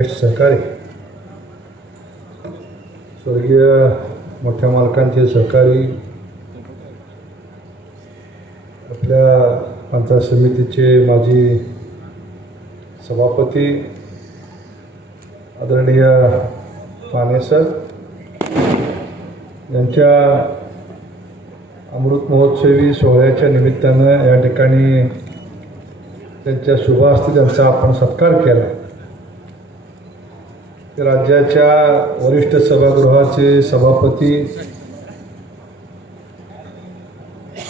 सहकारी स्वर्गीय मोठ्या मालकांचे सहकारी आपल्या पंचायत समितीचे माजी सभापती आदरणीय पाने सर यांच्या अमृत महोत्सवी सोहळ्याच्या निमित्तानं या ठिकाणी त्यांच्या शुभ त्यांचा आपण सत्कार केला राज्याच्या वरिष्ठ सभागृहाचे सभापती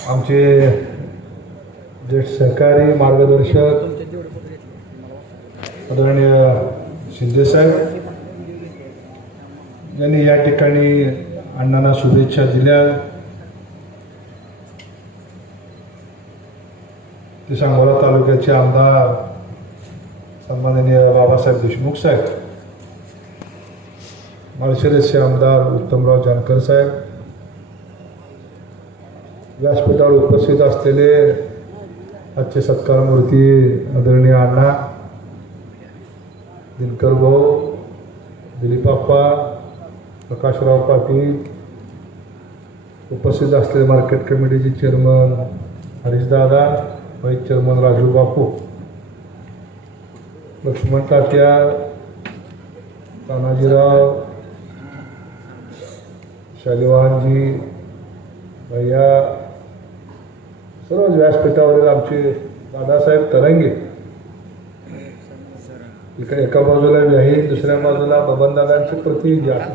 आमचे ज्येष्ठ सहकारी मार्गदर्शक आदरणीय शिंदेसाहेब यांनी या ठिकाणी अण्णांना शुभेच्छा दिल्या. ते सांगोला तालुक्याचे आमदार सन्माननीय बाबासाहेब देशमुख साहेब. माळशिरसचे आमदार उत्तमराव जानकर साहेब. व्यासपीठावर उपस्थित असलेले आजचे सत्कारमूर्ती आदरणीय अण्णा दिनकर भाऊ दिलीपाप्पा प्रकाशराव पाटील उपस्थित असलेले मार्केट कमिटीचे चेअरमन हरीशदादा व्हाईस चेअरमन राजू बापू लक्ष्मण तात्या तानाजीराव शालिवाहनजी भैया सर्व व्यासपीठावरील आमचे दादासाहेब तरंगे. इकडे एका बाजूला व्याही दुसऱ्या बाजूला बबनदादांचे प्रतिनिधी असं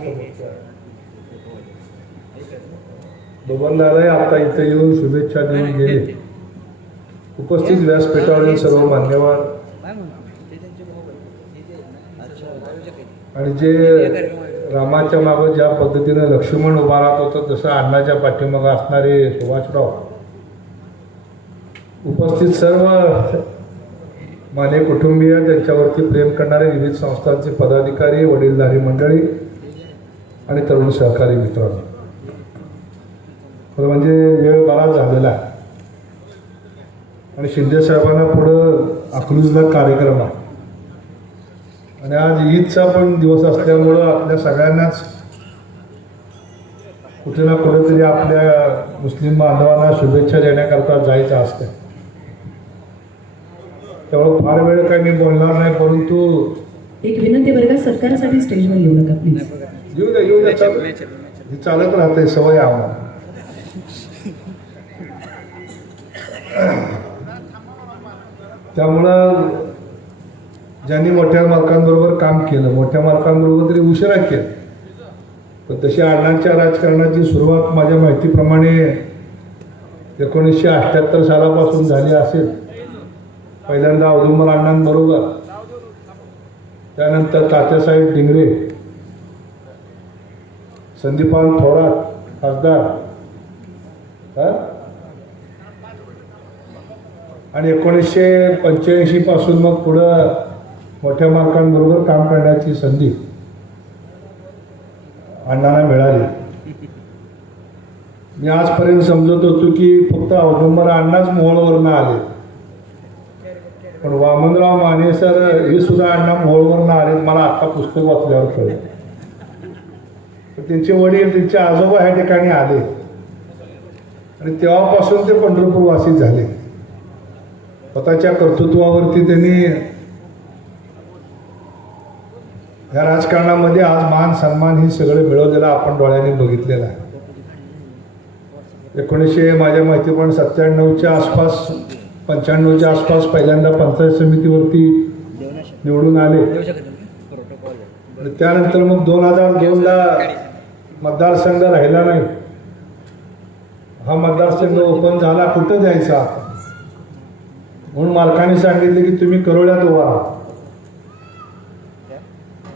बबनदादाही आता इथे येऊन शुभेच्छा देऊन गेले. उपस्थित व्यासपीठावरील सर्व मान्यवर आणि जे रामाच्या मागं ज्या पद्धतीनं लक्ष्मण उभा राहत होतं तसं अण्णाच्या पाठीमागं असणारे सुभाषराव. उपस्थित सर्व माने कुटुंबीय त्यांच्यावरती प्रेम करणारे विविध संस्थांचे पदाधिकारी वडीलधारी मंडळी आणि तरुण सहकारी मित्रांनो. खरं म्हणजे वेळ बराच झालेला आहे. आणि शिंदे साहेबांना पुढं अकलूजला कार्यक्रम आहे. आणि आज ईदचा पण दिवस असल्यामुळं आपल्या सगळ्यांनाच कुठे ना कुठेतरी आपल्या मुस्लिम बांधवांना शुभेच्छा देण्याकरता जायचं असतं त्यामुळं फार वेळ काही मी बोलणार नाही परंतु एक विनंती बरं का सत्कारासाठी स्टेजवर येऊ नका प्लीज येऊ द्या येऊ द्या चालू चालत राहते सवय आहे आम्हाला. त्यामुळं ज्यांनी मोठ्या मालकांबरोबर काम केलं मोठ्या मालकांबरोबर तरी उशिरा केलं. पण तशी अण्णांच्या राजकारणाची सुरुवात माझ्या माहितीप्रमाणे एकोणीसशे अठ्ठ्याहत्तर सालापासून झाली असेल. पहिल्यांदा औदुंबर अण्णांबरोबर. त्यानंतर तात्यासाहेब डिंगरे संदीपान थोरात खासदार. आणि एकोणीसशे पंच्याऐंशी पासून मग पुढं मोठ्या मालकांबरोबर काम करण्याची संधी अण्णांना मिळाली. मी आजपर्यंत समजत होतो की फक्त औदुंबर अण्णाच मोहोळवरनं आले. पण वामनराव माने सर हे सुद्धा अण्णा मोहोळवरनं आले मला आता पुस्तक वाचल्यावर कळलं. तर त्यांचे वडील त्यांचे आजोबा ह्या ठिकाणी आले. आणि तेव्हापासून ते पंढरपूरवासी झाले. स्वतःच्या कर्तृत्वावरती त्यांनी या राजकारणामध्ये आज मान सन्मान हे सगळं मिळवलेलं आपण डोळ्याने बघितलेलं आहे. एकोणीसशे माझ्या माहितीप्रमाणे सत्त्याण्णवच्या आसपास पंच्याण्णवच्या आसपास पहिल्यांदा पंचायत समितीवरती निवडून आले. आणि त्यानंतर मग दोन हजार दोनला मतदारसंघ राहिला नाही. हा मतदारसंघ ओपन झाला कुठं जायचा? म्हणून मालकाने सांगितले की तुम्ही करोळ्यात उभा आहात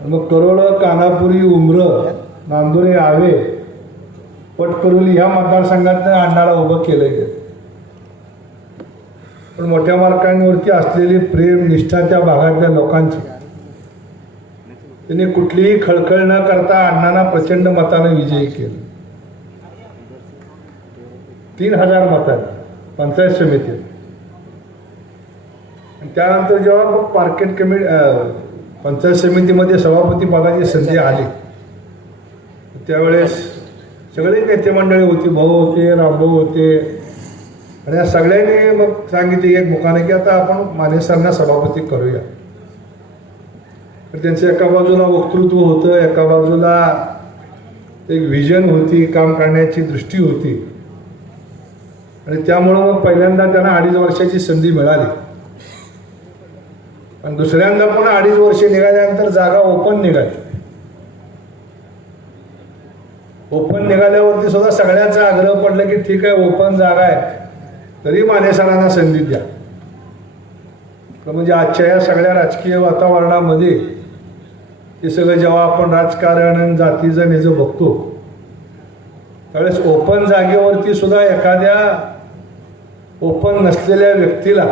मग करोड कानापुरी उमरं नांदुरे आवे पटकरोली ह्या मतदारसंघात अण्णाला उभं केलं गेलं पण मोठ्या मार्कांवरती असलेली प्रेम निष्ठा त्या भागातल्या लोकांची. त्यांनी कुठलीही खळखळ न करता अण्णांना प्रचंड मताने विजयी केलं. तीन हजार मतांनी पंचायत समितीत. त्यानंतर जेव्हा मग मार्केट कमिटी पंचायत समितीमध्ये सभापती पदाची संधी आली. त्यावेळेस सगळे नेते मंडळी होती भाऊ होते रामभाऊ होते. आणि या सगळ्यांनी मग सांगितले एक मुखाने की आता आपण माने सरांना सभापती करूया. तर त्यांचं एका बाजूला वक्तृत्व होतं एका बाजूला एक व्हिजन होती काम करण्याची दृष्टी होती. आणि त्यामुळं मग पहिल्यांदा त्यांना अडीच वर्षाची संधी मिळाली. आणि दुसऱ्यांदा पुन्हा अडीच वर्ष निघाल्यानंतर जागा ओपन निघाली. ओपन निघाल्यावरती सुद्धा सगळ्यांचा आग्रह पडला की ठीक आहे ओपन जागा आहे. तरी मानेसरांना संधी द्या. तर म्हणजे आजच्या या सगळ्या राजकीय वातावरणामध्ये हे सगळं जेव्हा आपण राजकारण आणि जातीचं निज बघतो त्यावेळेस ओपन जागेवरती सुद्धा एखाद्या ओपन नसलेल्या व्यक्तीला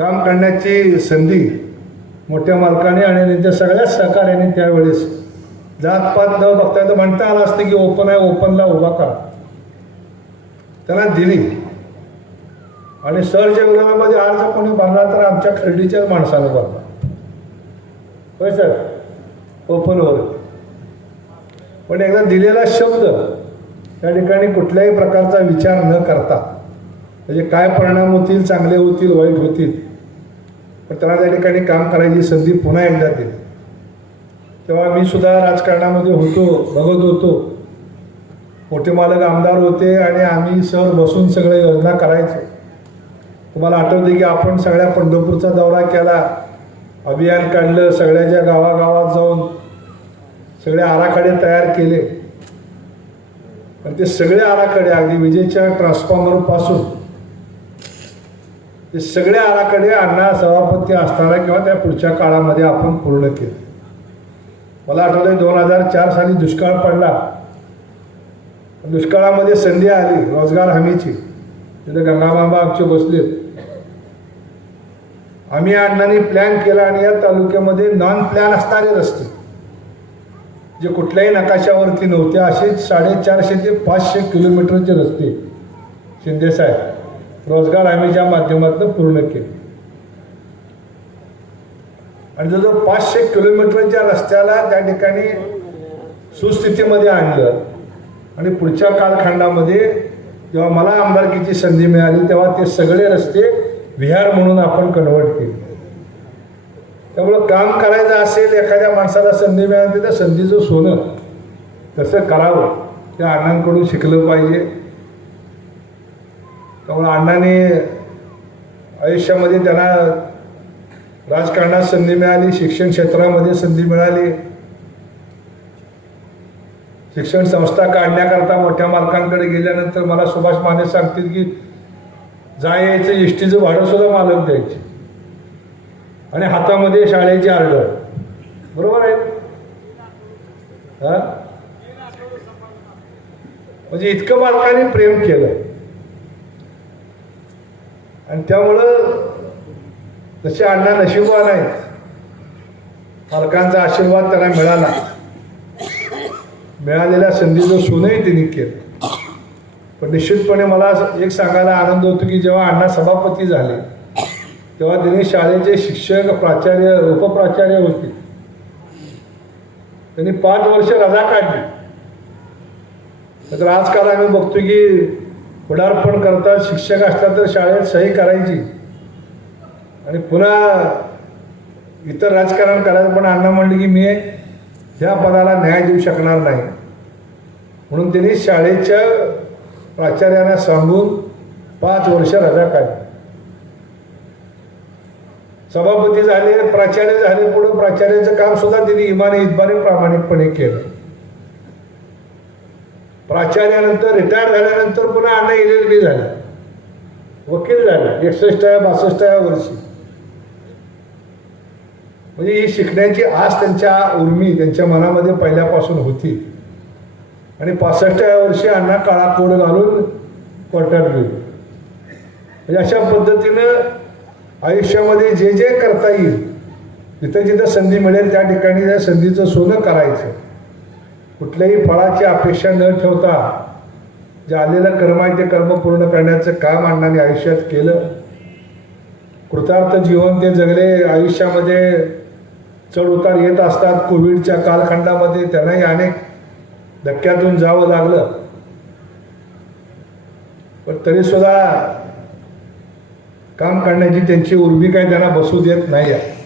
काम करण्याची संधी मोठ्या मालकाने आणि त्यांच्या सगळ्याच सहकार्याने त्यावेळेस जातपात न बघता तर म्हणता आलं असतं की ओपन आहे ओपनला उभा करा. त्यांना दिली. आणि सरच्या विरोधामध्ये अर्ज कोणी भरला तर आमच्या खरेदीच्याच माणसानं भरला होय सर? ओपनवर पण एकदा दिलेला शब्द त्या ठिकाणी कुठल्याही प्रकारचा विचार न करता त्याचे काय परिणाम होतील चांगले होतील वाईट होतील पण त्यांना त्या ठिकाणी काम करायची संधी पुन्हा एकदा दिली. तेव्हा मी सुद्धा राजकारणामध्ये होतो बघत होतो. मोठे मालक आमदार होते आणि आम्ही सर बसून सगळ्या योजना करायचो. तुम्हाला आठवते की आपण सगळ्या पंढरपूरचा दौरा केला. अभियान काढलं सगळ्याच्या गावागावात जाऊन सगळे आराखडे तयार केले. पण ते सगळे आराखडे अगदी विजेच्या ट्रान्सफॉर्मरपासून ते सगळे आराखडे अण्णा सभापती असताना किंवा त्या पुढच्या काळामध्ये आपण पूर्ण केले. मला आठवतंय दोन हजार चार साली दुष्काळ पडला. दुष्काळामध्ये संधी आली रोजगार हमीची. तिथे गंगाबाबा आमचे बसलेत. आम्ही अण्णांनी प्लॅन केला आणि या तालुक्यामध्ये नॉन प्लॅन असणारे रस्ते. जे कुठल्याही नकाशावरती नव्हते असे साडेचारशे ते पाचशे किलोमीटरचे रस्ते. शिंदेसाहेब रोजगार हमीच्या माध्यमातून पूर्ण केले. आणि जवळ पाचशे किलोमीटरच्या रस्त्याला त्या ठिकाणी सुस्थितीमध्ये आणलं आणि पुढच्या कालखंडामध्ये जेव्हा मला आमदारकीची संधी मिळाली तेव्हा ते सगळे रस्ते विहार म्हणून आपण कन्वर्ट केले. त्यामुळं काम करायचं असेल एखाद्या माणसाला संधी मिळाली तर संधीचं सोनं कसं करावं. त्या अण्णांकडून शिकलं पाहिजे. त्यामुळं अण्णांनी आयुष्यामध्ये त्यांना राजकारणात संधी मिळाली शिक्षण क्षेत्रामध्ये संधी मिळाली. शिक्षण संस्था काढण्याकरता मोठ्या मालकांकडे गेल्यानंतर मला सुभाष माने सांगतील की जा यायचं इष्टीचं भाडं सुद्धा मालक द्यायचे. आणि हातामध्ये शाळेची आर्डर बरोबर आहे? हा? म्हणजे इतकं मालकाने प्रेम केलं. आणि त्यामुळं जसे अण्णा नशिबवान आहेत पालकांचा आशीर्वाद त्यांना मिळाला. मिळालेल्या संधीचं सोनंही त्यांनी केलं. पण निश्चितपणे मला एक सांगायला आनंद होतो की जेव्हा अण्णा सभापती झाले तेव्हा त्यांनी शाळेचे शिक्षक प्राचार्य उपप्राचार्य होते. त्यांनी पाच वर्ष रजा काढली. तर आजकाल आम्ही बघतो की पुढारपण करतात शिक्षक असला तर शाळेत सही करायची. आणि पुन्हा इतर राजकारण करायचं पण अण्णा म्हणले की मी ह्या पदाला न्याय देऊ शकणार नाही. म्हणून त्यांनी शाळेच्या प्राचार्यांना सांगून पाच वर्ष रजा काढली. सभापती झाले प्राचार्य झाले पुढं प्राचार्याचं काम सुद्धा त्यांनी इमाने इतबाने प्रामाणिकपणे केलं. प्राचार्यानंतर रिटायर झाल्यानंतर पुन्हा अण्णा एल एल बी झाले. वकील झाले एकसष्टाव्या बासष्टाव्या वर्षी. म्हणजे ही शिकण्याची आस त्यांच्या उर्मी त्यांच्या मनामध्ये पहिल्यापासून होती. आणि पासष्टाव्या वर्षी अण्णा काळा कोड घालून कोर्टात गेले. म्हणजे अशा पद्धतीनं आयुष्यामध्ये जे जे करता येईल जिथं जिथं संधी मिळेल त्या ठिकाणी त्या संधीचं सोनं करायचं. कुठल्याही फळाची अपेक्षा न ठेवता जे आलेलं कर्म आहे ते कर्म पूर्ण करण्याचं काम अण्णाने आयुष्यात केलं. कृतार्थ जीवन ते जगले आयुष्यामध्ये चढ उतार येत असतात. कोविडच्या कालखंडामध्ये त्यांनाही अनेक धक्क्यातून जावं लागलं. पण तरी सुद्धा काम करण्याची त्यांची उर्मी काही त्यांना बसू देत नाही आहे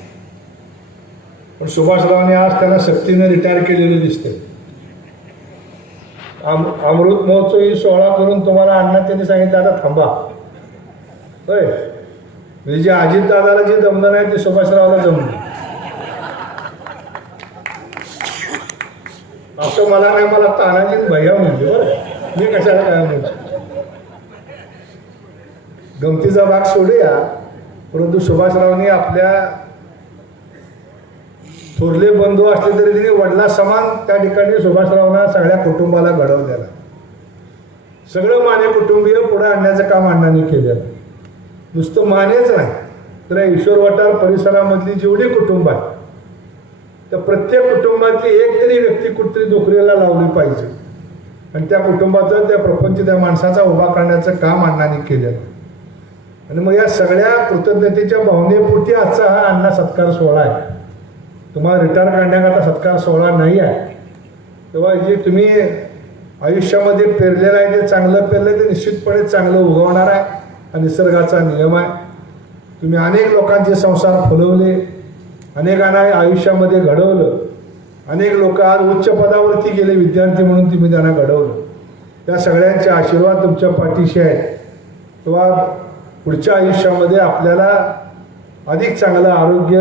पण सुभाषरावांनी आज त्यांना सक्तीनं रिटायर केलेलं दिसते अम अमृत महोत्सवी सोहळा करून तुम्हाला अण्णा त्यांनी सांगितलं आता थांबा. होय. म्हणजे जे अजितदादाला जे जमलं नाही ते सुभाषरावला जमलं. असं मला नाही मला तानाजी भैया म्हणजे बरं. मी कशाला काय म्हणजे गमतीचा भाग सोडूया. परंतु सुभाषरावांनी आपल्या थोरले बंधू असले तरी तिने वडिला समान त्या ठिकाणी सुभाषरावांना सगळ्या कुटुंबाला घडवलेला. सगळं माने कुटुंबीय पुढे आणण्याचं काम अण्णांनी केलेलं. नुसतं मानेच नाही. तर ईश्वर वटार परिसरामधली जेवढी कुटुंब आहे तर प्रत्येक कुटुंबातली एक तरी व्यक्ती कुठतरी नोकरीला लावली पाहिजे. आणि त्या कुटुंबाचं त्या प्रपंच त्या माणसाचा उभा करण्याचं काम अण्णांनी केलेलं. आणि मग या सगळ्या कृतज्ञतेच्या भावनेपोटी आजचा हा अण्णा सत्कार सोहळा आहे. तुम्हाला रिटायर काढण्याकरता सत्कार सोहळा नाही आहे. तेव्हा जे तुम्ही आयुष्यामध्ये पेरलेलं आहे ते चांगलं पेरलं ते निश्चितपणे चांगलं उगवणार आहे हा निसर्गाचा नियम आहे. तुम्ही अनेक लोकांचे संसार फुलवले अनेकांना आयुष्यामध्ये घडवलं. अनेक लोक आज उच्च पदावरती गेले विद्यार्थी म्हणून तुम्ही त्यांना घडवलं. त्या सगळ्यांचे आशीर्वाद तुमच्या पाठीशी आहेत. तेव्हा पुढच्या आयुष्यामध्ये आपल्याला अधिक चांगलं आरोग्य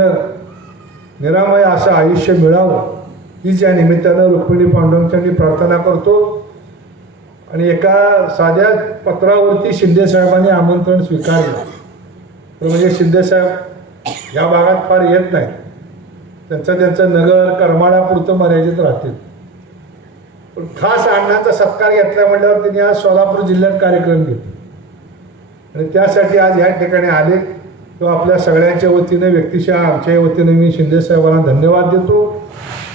निरामय असं आयुष्य मिळावं. हीच या निमित्तानं रुक्मिणी पांडुरंगांनी प्रार्थना करतो. आणि एका साध्या पत्रावरती शिंदे साहेबांनी आमंत्रण स्वीकारलं. तर म्हणजे शिंदे साहेब या भागात फार येत नाही त्यांचं त्यांचं नगर करमाळापुरतं मर्यादित राहतील. पण खास अण्णांचा सत्कार घेतला म्हटल्यावर त्यांनी आज सोलापूर जिल्ह्यात कार्यक्रम घेतले. आणि त्यासाठी आज या ठिकाणी आले. तो आपल्या सगळ्यांच्या वतीने व्यक्तिशः आमच्या वतीने मी शिंदे साहेबांना धन्यवाद देतो.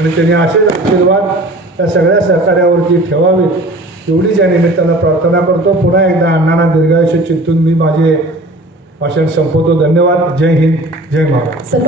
आणि त्यांनी असेच आशीर्वाद त्या सगळ्या सहकार्यावरती ठेवावेत. एवढीच या निमित्तानं प्रार्थना करतो. पुन्हा एकदा अण्णांना दीर्घायुष्य चिंतून मी माझे भाषण संपवतो. धन्यवाद. जय हिंद. जय महाराज